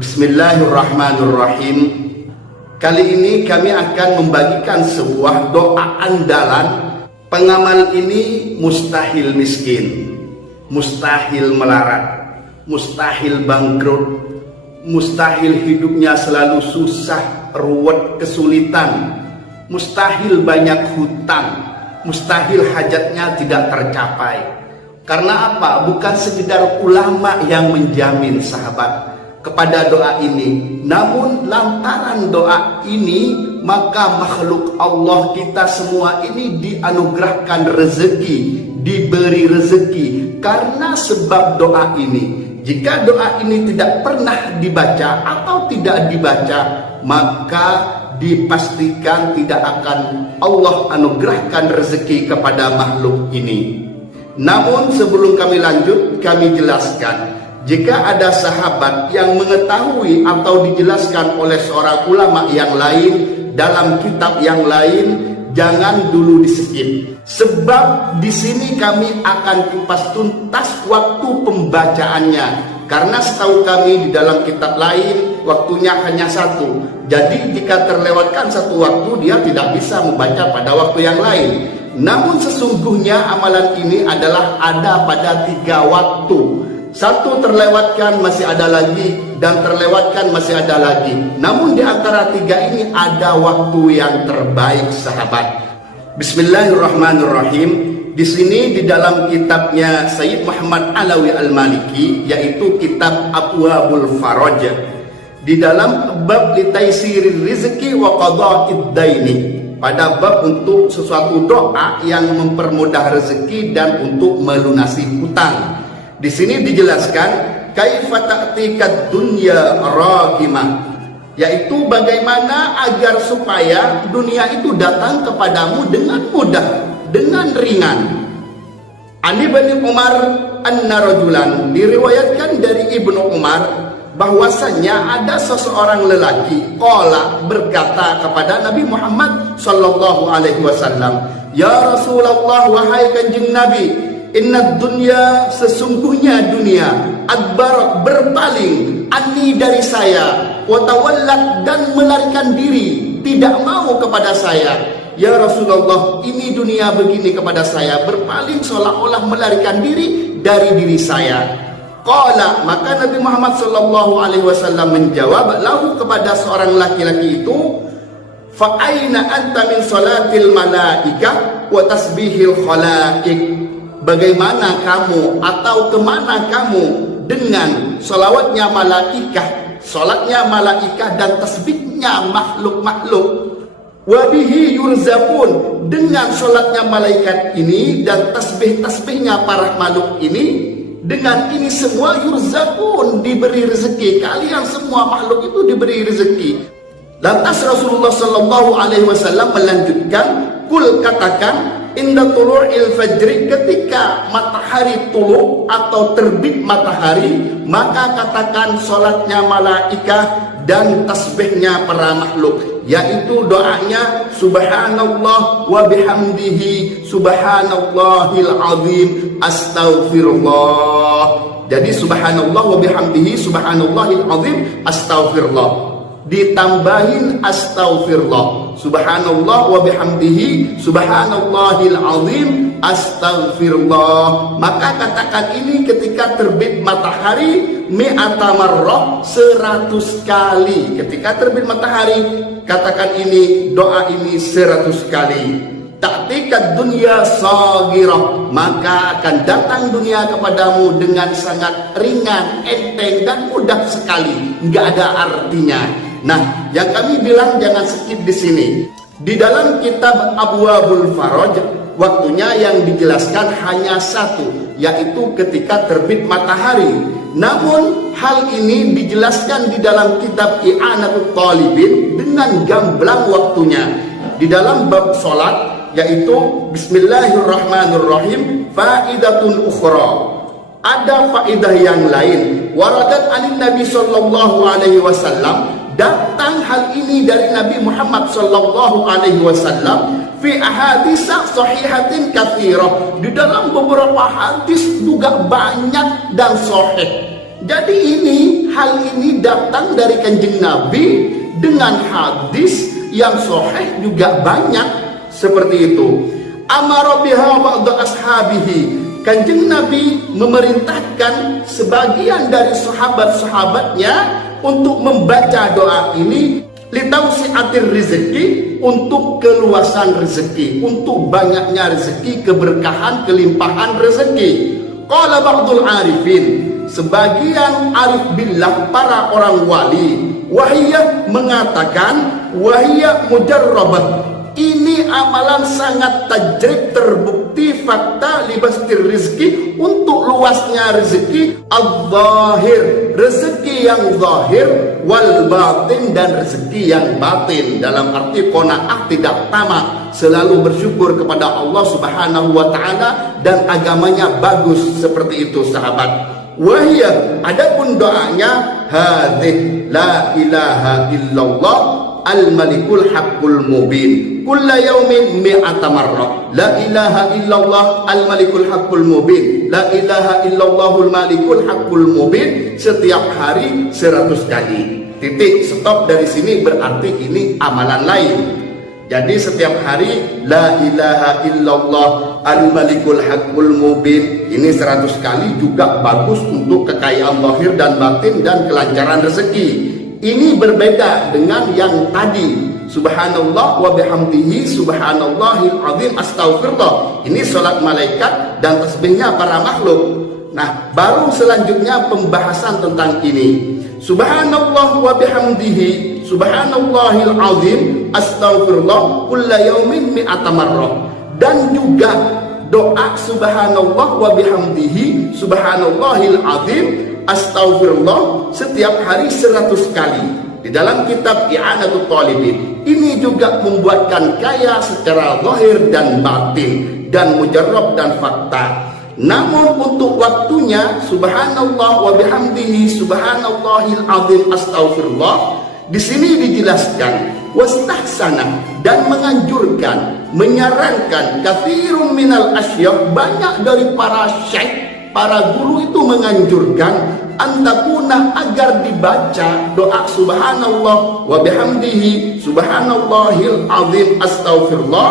Bismillahirrahmanirrahim. Kali ini kami akan membagikan sebuah doa andalan. Pengamal ini mustahil miskin, mustahil melarat, mustahil bangkrut, mustahil hidupnya selalu susah, ruwet, kesulitan, mustahil banyak hutang, mustahil hajatnya tidak tercapai. Karena apa? Bukan sekedar ulama yang menjamin sahabat kepada doa ini, namun lantaran doa ini maka makhluk Allah kita semua ini dianugerahkan rezeki, diberi rezeki karena sebab doa ini. Jika doa ini tidak pernah dibaca atau tidak dibaca, maka dipastikan tidak akan Allah anugerahkan rezeki kepada makhluk ini. Namun sebelum kami lanjut, kami jelaskan, jika ada sahabat yang mengetahui atau dijelaskan oleh seorang ulama yang lain dalam kitab yang lain, jangan dulu di-skip. Sebab di sini kami akan kupas tuntas waktu pembacaannya. Karena setahu kami di dalam kitab lain waktunya hanya satu. Jadi jika terlewatkan satu waktu, dia tidak bisa membaca pada waktu yang lain. Namun sesungguhnya amalan ini adalah ada pada 3 waktu. Satu terlewatkan masih ada lagi, dan terlewatkan masih ada lagi. Namun di antara 3 ini ada waktu yang terbaik sahabat. Bismillahirrahmanirrahim. Di sini di dalam kitabnya Sayyid Muhammad Alawi Al-Maliki, yaitu kitab Abwabul Faraj, di dalam bab litaisirir rizki wa qada'id daini, pada bab untuk sesuatu doa yang mempermudah rezeki dan untuk melunasi hutang. Di sini dijelaskan kaifa ta'tika dunya ragimah, yaitu bagaimana agar supaya dunia itu datang kepadamu dengan mudah, dengan ringan. Ani bin Umar anna rajulan, diriwayatkan dari Ibnu Umar bahwasanya ada seseorang lelaki qala, berkata kepada Nabi Muhammad sallallahu alaihi wasallam, ya Rasulullah, wahai kanjeng Nabi, inna dunya, sesungguhnya dunia, adbarat, berpaling, anni, dari saya, watawallat, dan melarikan diri, tidak mau kepada saya. Ya Rasulullah, ini dunia begini kepada saya, berpaling seolah-olah melarikan diri dari diri saya. Qala, maka Nabi Muhammad sallallahu alaihi wasallam menjawab lahu, kepada seorang laki-laki itu, fa aina anta min salatil malaikah wa tasbihil khalaiq, bagaimana kamu atau kemana kamu dengan solawatnya malaikah, solatnya malaikah dan tasbihnya makhluk-makhluk. Wabihi yurzaqun, dengan solatnya malaikat ini dan tasbih-tasbihnya para makhluk ini, dengan ini semua yurzaqun, diberi rezeki. Kalian semua makhluk itu diberi rezeki. Lantas Rasulullah sallallahu alaihi wasallam melanjutkan, kul, katakan, inda tulu'il fajri, ketika matahari tulu atau terbit matahari, maka katakan solatnya malaikah dan tasbihnya para makhluk, yaitu doanya subhanallah wa bihamdihi subhanallahil azim astaghfirullah. Jadi subhanallah wa bihamdihi subhanallahil azim astaghfirullah, ditambahin astaghfirullah, subhanallah wa bihamdihi subhanallahil azim astaghfirullah. Maka katakan ini ketika terbit matahari mi'ata marrah, 100 kali. Ketika terbit matahari, katakan ini, doa ini 100 kali. Ta'tika dunya saghirah, maka akan datang dunia kepadamu dengan sangat ringan, enteng, dan mudah sekali, nggak ada artinya. Nah, yang kami bilang jangan skip di sini. Di dalam kitab Abwabul Faraj, waktunya yang dijelaskan hanya 1, yaitu ketika terbit matahari. Namun hal ini dijelaskan di dalam kitab I'anatul Talibin dengan gamblang waktunya. Di dalam bab salat, yaitu bismillahirrahmanirrahim, faidatun ukhra, ada faidah yang lain. Waradat anin Nabi sallallahu alaihi wasallam, datang hal ini dari Nabi Muhammad sallallahu alaihi wasallam, fi ahadits sahihatin katsirah, di dalam beberapa hadis juga banyak dan sahih. Jadi hal ini datang dari Kanjeng Nabi dengan hadis yang sahih juga banyak seperti itu. Amara biha ba'da ashabihi. Kanjeng Nabi memerintahkan sebagian dari sahabat-sahabatnya untuk membaca doa ini litausi'atir rezeki, untuk keluasan rezeki, untuk banyaknya rezeki, keberkahan, kelimpahan rezeki. Qala ba'dul arifin, sebagian arif billah, para orang wali, wahiyah mengatakan, wahiyah mujarrabah, ini amalan sangat tajrib, terbukti fakta libastir rizki, untuk luasnya rezeki, al-zahir, rezeki yang zahir, wal batin, dan rezeki yang batin, dalam arti qanaah, tidak tamak, selalu bersyukur kepada Allah Subhanahu wa ta'ala, dan agamanya bagus. Seperti itu sahabat. Wahiyah, adapun doanya, hadih la ilaha illallah al-malikul haqqul mubin kulla yaumin mi'ata marrah. La ilaha illallah al-malikul haqqul mubin, la ilaha illallahul malikul haqqul mubin, setiap hari 100 kali. Titik, stop dari sini, berarti ini amalan lain. Jadi setiap hari la ilaha illallah al-malikul haqqul mubin, ini 100 kali juga bagus untuk kekayaan zahir dan batin dan kelancaran rezeki. Ini berbeda dengan yang tadi, subhanallah wa bihamdihi subhanallahil azim astaghfirullah. Ini salat malaikat dan tasbihnya para makhluk. Nah, baru selanjutnya pembahasan tentang ini. Subhanallah wa bihamdihi subhanallahil azim astaghfirullah kulla yaumin mi'ata marrah. Dan juga doa subhanallah wa bihamdihi subhanallahil azim astaghfirullah setiap hari 100 kali. Di dalam kitab I'anatul Talibin, ini juga membuatkan kaya secara zahir dan batin, dan mujarrab dan fakta. Namun untuk waktunya, subhanallah wa bihamdihi subhanallahil azim astaghfirullah, di sini dijelaskan wastahsana, dan menganjurkan, menyarankan, katsirun minal asyakh, banyak dari para syekh, para guru itu menganjurkan antakuna, agar dibaca doa subhanallah wa bihamdihi subhanallahil azim astaghfirullah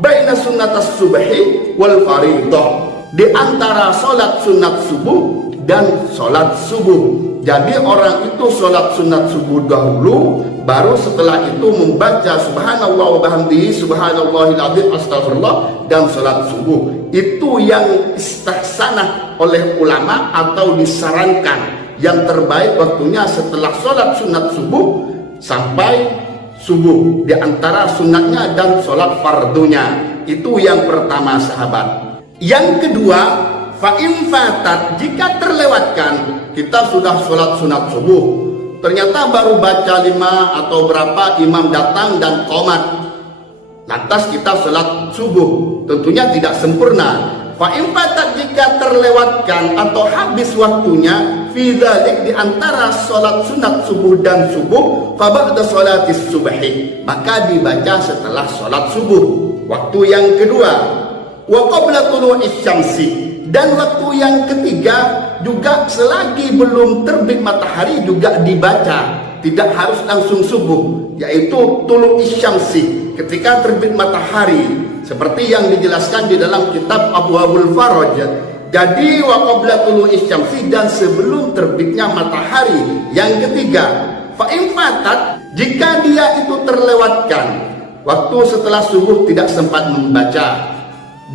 baina sunnatas subhi wal faridah, di antara salat sunat subuh dan salat subuh. Jadi orang itu salat sunat subuh dahulu, baru setelah itu membaca subhanallah wa bihamdihi subhanallahil azim astaghfirullah dan salat subuh. Itu yang istihsanah oleh ulama atau disarankan. Yang terbaik waktunya setelah sholat sunat subuh sampai subuh, di antara sunatnya dan sholat fardunya. Itu yang pertama sahabat. Yang kedua, fa'in fatat, jika terlewatkan, kita sudah sholat sunat subuh, ternyata baru baca 5 atau berapa, imam datang dan qomat, lantas kita sholat subuh, tentunya tidak sempurna. Fa'in fatat, jika terlewatkan atau habis waktunya, fi dzalik, di antara sholat sunat subuh dan subuh, fa ba'da sholatis subhi, maka dibaca setelah sholat subuh. Waktu yang kedua, wa qabla tulu'is syamsi, dan waktu yang ketiga juga selagi belum terbit matahari juga dibaca, tidak harus langsung subuh, yaitu tulu'is syamsi, ketika terbit matahari, seperti yang dijelaskan di dalam kitab Abwaabul Faraj. Jadi wa qabla tulu'is syamsi, dan sebelum terbitnya matahari. Yang ketiga, fa in fatat, jika dia itu terlewatkan, waktu setelah subuh tidak sempat membaca,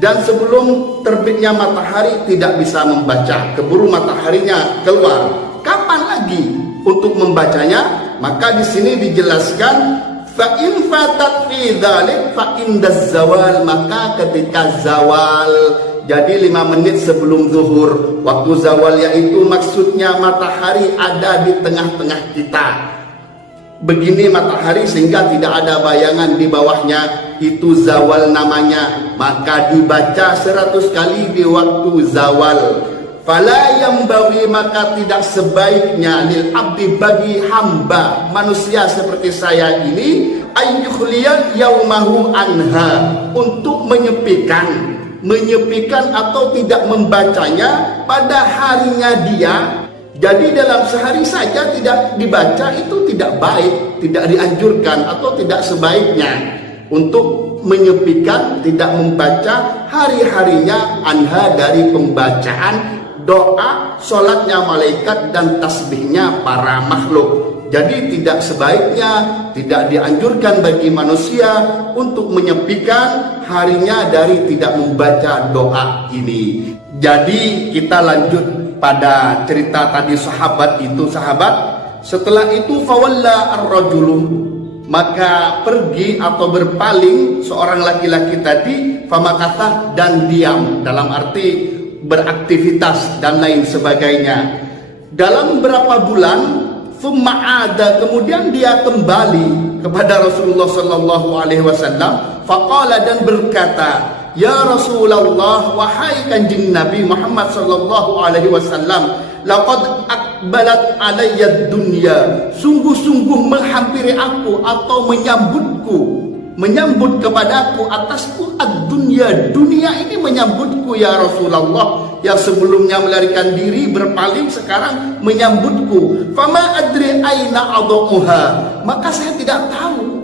dan sebelum terbitnya matahari tidak bisa membaca, keburu mataharinya keluar, kapan lagi untuk membacanya? Maka di sini dijelaskan fa in fatat fi dzalik fa indaz zawal, maka ketika zawal, jadi 5 menit sebelum zuhur. Waktu zawal yaitu maksudnya matahari ada di tengah-tengah kita, begini matahari sehingga tidak ada bayangan di bawahnya, itu zawal namanya. Maka dibaca 100 kali di waktu zawal. Fala yambawi, maka tidak sebaiknya, lil abdi, bagi hamba manusia seperti saya ini, ayyukhliyan yaumahu anha, untuk menyepikan atau tidak membacanya pada harinya dia Jadi dalam sehari saja tidak dibaca itu tidak baik, tidak dianjurkan atau tidak sebaiknya untuk menyepikan, tidak membaca hari-harinya anha dari pembacaan doa, sholatnya malaikat dan tasbihnya para makhluk. Jadi tidak sebaiknya, tidak dianjurkan bagi manusia untuk menyepikan harinya dari tidak membaca doa ini. Jadi kita lanjut pada cerita tadi sahabat itu, setelah itu fawalla ar-rajulu, maka pergi atau berpaling seorang laki-laki tadi, famakatha, dan diam, dalam arti beraktivitas dan lain sebagainya. Dalam beberapa bulan, thumma ada, kemudian dia kembali kepada Rasulullah sallallahu alaihi wasallam, faqala, dan berkata, ya Rasulullah, wahai kanjeng Nabi Muhammad sallallahu alaihi wasallam, laqad akbalat alayya dunya, sungguh-sungguh menghampiri aku atau menyambut kepadaku atasku ad-dunya, dunia ini menyambutku ya Rasulullah, yang sebelumnya melarikan diri berpaling sekarang menyambutku. Fama adri aina adhuha, maka saya tidak tahu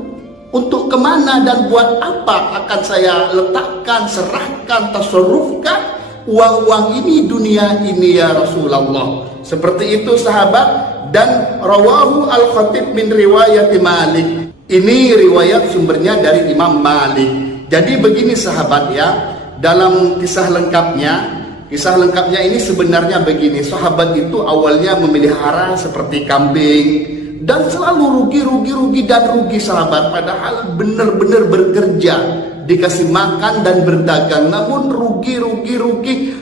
untuk kemana dan buat apa akan saya letakkan, serahkan, tasarrufkan uang-uang ini, dunia ini ya Rasulullah. Seperti itu sahabat. Dan rawahu al-Khatib min riwayat Malik, ini riwayat sumbernya dari Imam Malik. Jadi begini sahabat ya, dalam kisah lengkapnya ini sebenarnya begini. Sahabat itu awalnya memelihara seperti kambing dan selalu rugi sahabat, padahal benar-benar bekerja, dikasih makan dan berdagang, namun rugi,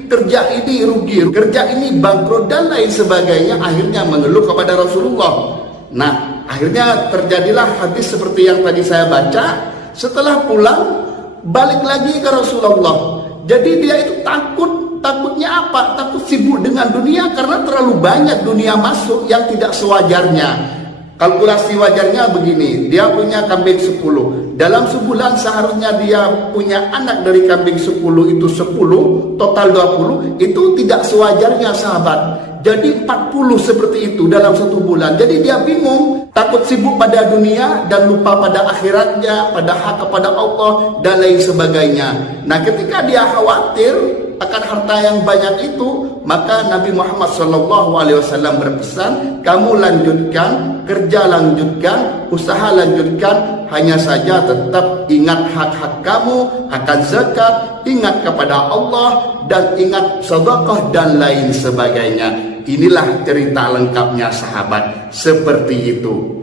kerja ini bangkrut dan lain sebagainya. Akhirnya mengeluh kepada Rasulullah. Nah, akhirnya terjadilah hadis seperti yang tadi saya baca. Setelah pulang, balik lagi ke Rasulullah. Jadi dia itu takutnya apa? Takut sibuk dengan dunia karena terlalu banyak dunia masuk yang tidak sewajarnya. Kalkulasi wajarnya begini, dia punya kambing 10. Dalam sebulan seharusnya dia punya anak dari kambing 10 itu 10, total 20. Itu tidak sewajarnya sahabat. Jadi 40 seperti itu dalam satu bulan. Jadi dia bingung, takut sibuk pada dunia dan lupa pada akhiratnya, pada hak kepada Allah dan lain sebagainya. Nah, ketika dia khawatir akan harta yang banyak itu, maka Nabi Muhammad SAW berpesan, kamu lanjutkan, kerja lanjutkan, usaha lanjutkan, hanya saja tetap ingat hak-hak kamu, akan zakat, ingat kepada Allah, dan ingat sedekah dan lain sebagainya. Inilah cerita lengkapnya sahabat, seperti itu.